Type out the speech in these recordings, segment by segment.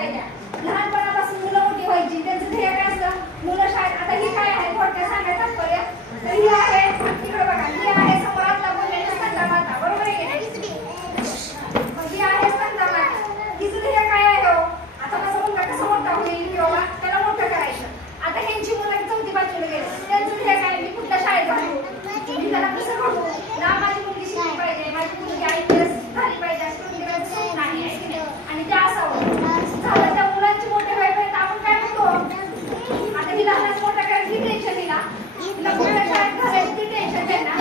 घालायच्या. लहानपणापासून मुलं मोठी व्हायची, त्यांचं ध्येय काय असतं? मुलं शाळेत. आता ही काय आहे थोडक्यात सांगायचं तात्पर्य, तर ही आहे तिकडे बघा, ही आहे समोर आपला बोललेली स्कंदा माता, बरोबर आहे की नाही? मग ही आहे स्कंदा माता. हिचं ध्येय काय आहे हो? आता माझा मुलगा कसा मोठा होईल किंवा त्याला मोठं करायचं. आता ह्यांची मुलं 4थी 5वीला गेली, त्यांचं ध्येय काय? मी कुठल्या शाळेत घालू, मी त्याला कसं घडवू, ना माझी मुलगी शिकली पाहिजे, माझी मुलगी IPS झाली पाहिजे, असं प्रत्येकाचं स्वप्न आहे की नाही? आणि ते असावं झालं. त्या मुलांची मोठे व्हायपर्यंत आपण काय म्हणतो? आता ही लहानच मोठा करायची टेन्शन दिला, तिला कुठल्या शाळेत घालायची ती टेन्शन त्यांना.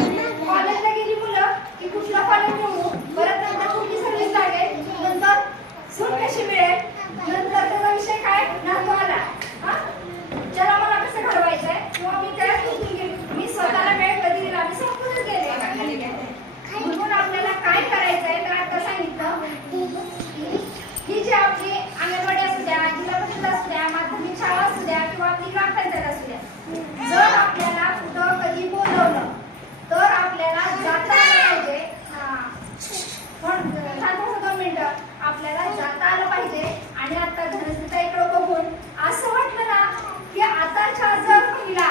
कॉलेजला गेली मुलं की कुठलं कॉलेज निवडू, परत नंतर कुठली सर्व्हिस लागेल, नंतर सूट कशी मिळेल, नंतर त्याचा विषय काय? नातू आला, ज्याला मला कसं घडवायचंय किंवा मी त्या मी स्वतःला वेळ कधी दिला, मी संपूनच गेले. म्हणून आपल्याला काय करायचंय तर आता सांगितलं, ही जी आपली अंगणवाडी असू द्या, जिल्हा परिषद असू द्या, माध्यमिक शाळा असू द्या किंवा आपली ग्रामपंचायत असू द्या, जर आपल्याला कुठं कधी बोलवलं तर आपल्याला जाता आलं पाहिजे. पण 2 मिनिटं आपल्याला जाता आलं पाहिजे. आणि आता धनश्रीताईकडे बघून असं वाटलं ना की आताच्या जर महिला,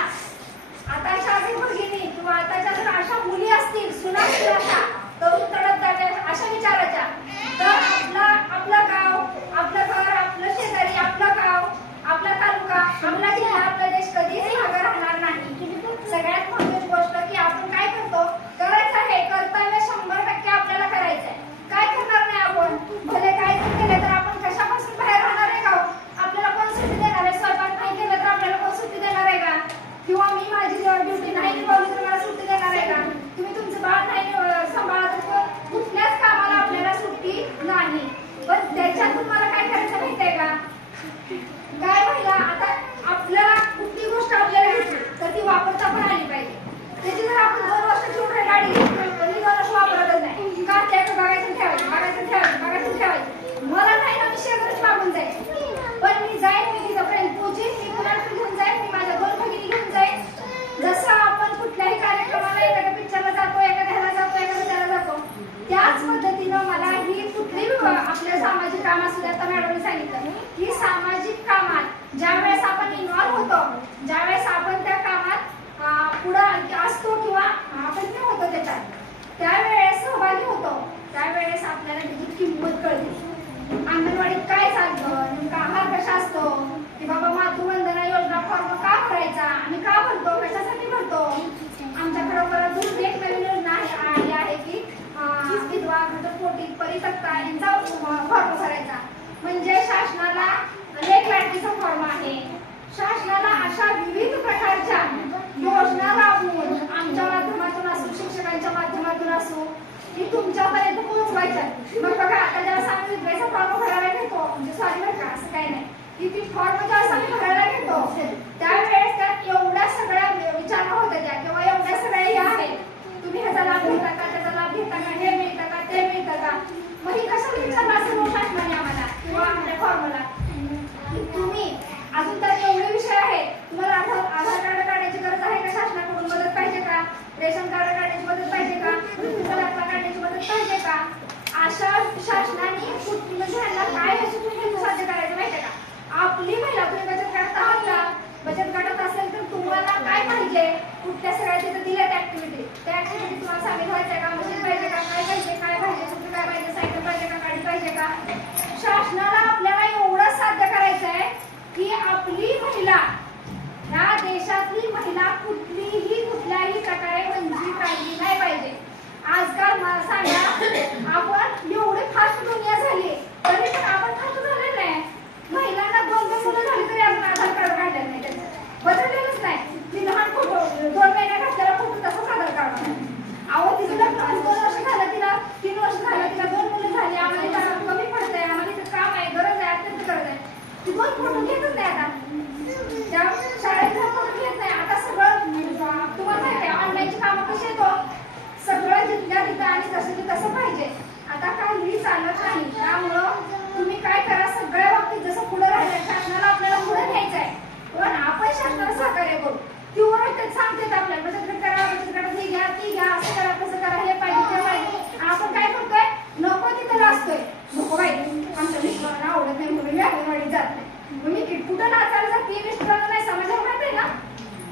आताच्या जर भगिनी किंवा आताच्या जर अशा मुली असतील, सुना असतील अशा तरुण तडफदार अशा विचाराच्या, तर आपलं गाव, आपलं घर, आपलं शेजारी, आपलं गाव, आपला तालुका, आपला जिल्हा, आपला देश कधीच मागे राहणार नाही. सगळ्यात महत्त्वाची गोष्ट की आपण काय करतो, करायचं आहे, कर्तव्य 100% आपल्याला करायचं आहे. काय करणार नाही आपण, भले काय केलं तर आपण कशापासून बाहेर राहणार आहे का? आपल्याला कोण सुट्टी देणार आहे? स्वयंपाक नाही केलं तर आपल्याला कोण सुट्टी देणार आहे का? किंवा मी माझी ड्युटी नाही निभावली तर मला सुट्टी देणार आहे का? तुम्ही तुमचं बाळ नाही सांभाळत तर कुठल्याच कामाला आपल्याला सुट्टी नाही. पण त्याच्यातून मला काय करायचं माहिती आहे का? काय महिला, आता आपल्याला कुठली गोष्ट आपल्याला घ्यायची तर ती वापरता पण आली पाहिजे. त्याची जर आपण 2 वर्ष ठेवून गाडी पण 2 वर्ष वापरतच नाही का, त्याकडे बघायचं ठेवायचं, मला नाही ना, मी शेजारीच मागून जाईल. पण मी जाईन, मी तिथं फ्रेंड पोचीन, मी मुलांकडे घेऊन जाईन, मी माझ्या 2 भगिनी घेऊन जाईन. जसं आपण कुठल्याही कार्यक्रमाला एखाद्या पिक्चरला जातो, एखाद्याला जातो, एखाद्याला जातो, त्याच पद्धतीनं मला ही कुठली आपल्या सामाजिक काम असू द्या. आता मॅडमने सांगितलं की सामाजिक कामात ज्यावेळेस आपण इन्व्हॉल्व होतो, ज्यावेळेस आपण त्या कामात पुढं असतो किंवा आपण काय होतो त्याच्यात, त्यावेळेस सहभागी होतो, त्यावेळेस आपल्याला त्याची किंमत कळते. अंगणवाडीत काय चालतं, नेमका आहार कसा असतो, की बाबा मातृवंदना योजना फॉर्म का भरायचा, आम्ही का भरतो, कशासाठी भरतो. आमच्याकडे परत दूर एक नवीन योजना आली आहे की विधवा, घटस्फोटित, परित्यक्ता यांचा फॉर्म भरायचा. म्हणजे शासनाला लेक लाडकीचा फॉर्म आहे. शासनाला अशा विविध प्रकारच्या योजना राबवून आमच्या माध्यमातून असो, शिक्षकांच्या माध्यमातून असो, की तुमच्यापर्यंत पोहोचवायच्या. मग बघा, आता ज्यावेळेस आम्ही विधवेचा फॉर्म भरायला घेतो, म्हणजे सॉरी बरं का, असं काही नाही, की ती फॉर्म ज्यावेळेस आम्ही भरायला घेतो त्यावेळेस त्यात एवढ्या सगळ्या विचारणा होत्या त्या, किंवा एवढ्या सगळ्या ह्या आहेत, तुम्ही ह्याचा लाभ घेता का, त्याचा लाभ घेता का, हे मिळतं का, ते मिळतं का. मग ही कशाला विचारलं असेल शासनाने आम्हाला किंवा आपल्या फॉर्मला, तुम्ही अजून तर एवढे विषय आहेत, तुम्हाला आधार कार्ड काढण्याची गरज आहे का, शासनाकडून मदत पाहिजे का, रेशन कार्ड काढण्याची मदत पाहिजे का, दाखला काढण्याची मदत पाहिजे का. अशा शासनाने म्हणजे ह्यांना काय हेतू साध्य करायचं माहितीये का? आपली महिला, तुम्ही बचत गटात आहात का, बचत गटात असेल तर तुम्हाला काय पाहिजे, कुठल्या सगळ्या तिथे दिल्यात ऍक्टिव्हिटी, त्या ऍक्टिव्हिटी तुम्हाला सामील व्हायचंय का, मशीन पाहिजे का, काय पाहिजे, काय पाहिजे, सायकल पाहिजे का, गाडी पाहिजे का. शासनाला आपल्याला एवढं साध्य करायचंय की आपली महिला, या देशातली महिला कुठल्याही प्रकारे वंचित राहिली नाही पाहिजे. आजकाल मला सांगा, आपण एवढे फास्ट दुनिया झाली तरी पण आपण फास्ट झालेलं नाही. महिलांना 2 मुलं झाली तरी आपण आधार कार्ड काढलेलं नाही, त्याचं बदललेलंच नाही. ती लहान फोटो 2 महिन्या घातलेला फोटो तसंच आधार कार्ड. अहो, तिचं लग्न 2 वर्ष झालं, तिला 3 वर्ष झालं, तिला 2 मुलं झाली, आम्हाला कमी पडतंय, आम्हाला इथं काम आहे, गरज आहे, अत्यंत गरज आहे. ती 2 फोटो घेतच नाही. आता त्या शाळेत फोटो घेत नाही. आता सगळं तुम्हाला माहिती आहे, ऑनलाईनची कामं कशी येतो, सगळं जिथल्या तिथं आणि तसं तसं पाहिजे. आता काही चालत नाही. त्यामुळं तुम्ही काय करा, सगळ्या बाबतीत जसं पुढे राहिलं, शासनाला आपल्याला पुढे न्यायचं आहे, पण आपण शासनाला सहकार्य करू. किंवा सांगते आपल्याला बचत गट करा, बचत गटात हे घ्या, ती घ्या, असं करा, तसं करा, हे पाहिजे, ते पाहिजे. आपण काय करतोय, नको तिथं असतोय, नको बाई आमच्या मिस्टरांना आवडत नाही म्हणून कुठं नाचायला जाते मिस्टरांना नाही समजलं माहिती आहे ना.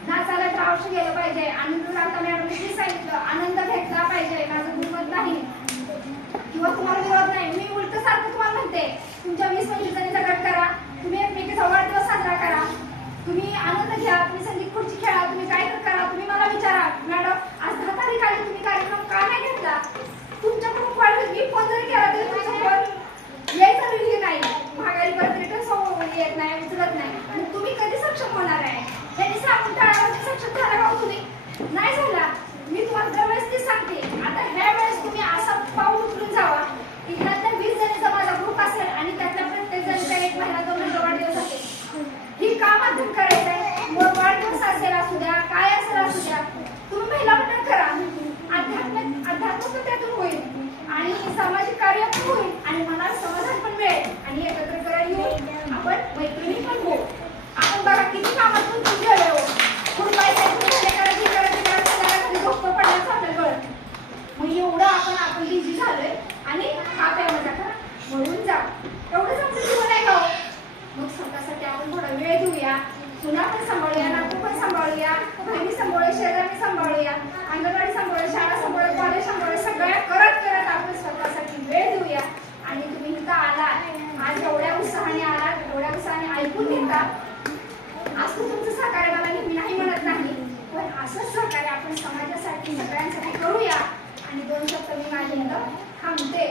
नाचायला तर अवश्य गेलं पाहिजे. आनंद आता मॅडमने सांगितलं आनंद घेतला पाहिजे. माझं दुर्मत नाही किंवा तुम्हाला विरोध नाही. मी उलट सारखं तुम्हाला म्हणते तुमच्या 20-25 जणीचा गट करा. तुम्ही एकमेकीचा वाढदिवस साजरा करा. तुम्ही आनंद घ्या. तुम्ही संगीत खुर्ची खेळा. तुम्ही काय करा. तुम्ही मला विचारा मॅडम आज 10 तारीख आली तुम्ही कार्यक्रम का नाही घेतला. तुमच्याकडून वाढदिवस मी फोन जरी केला तरी तुमचा फोन यायचा वेळी नाही. महागाई परत रिटर्न येत नाही उचलत नाही. आणि तुम्ही कधी सक्षम होणार आहे. त्यांनी सांगून टाळामध्ये सक्षम झाला का तुम्ही नाही झाला. मी तुम्हाला दरवेळेस ते सांगते. आता ह्या वेळेस तुम्ही असा पाऊल उचलून जावा की ह्यातल्या 20 जणीचा माझा ग्रुप असेल आणि त्यातल्या प्रत्येक जणीचा 1 महिना 2 महिना वाढदिवस असेल. ही का माध्यम करायचं आहे. मग वाढदिवस असेल असू द्या काय असेल असू द्या तुम्ही महिला मंडळ करा. अध्यात्म त्यातून होईल आणि सामाजिक कार्य पण होईल आणि मनाला समाधान पण मिळेल आणि एकत्र करायला येऊन आपण मैत्रिणी पण होऊ. आपण बघा किती कामातून तुम्ही गेले हो. खूप झोपतो पडल्याचं आपल्याला कळत. मग एवढं आपण बिझी झालोय आणि हा प्यायला करा म्हणून जा एवढंच आपलं जीवन आहे का. मग स्वतःसाठी आपण थोडा वेळ देऊया. सुना पण सांभाळूया नातू पण सांभाळूया बहिणी सांभाळूया शेजारी सांभाळूया अंगणवाडी सांभाळूया शाळा सांभाळूया कॉलेज सांभाळूया सगळ्या करत करत आपण स्वतःसाठी वेळ देऊया. आणि तुम्ही इथं आला आज एवढ्या उत्साहाने आला एवढ्या उत्साहाने ऐकून घेता. आज तुमचं सहकार्य मला नेहमी नाही म्हणत नाही पण असंच सहकार्य आपण समाजासाठी सगळ्यांसाठी करूया. आणि 2 शब्द मी माझे थांबते.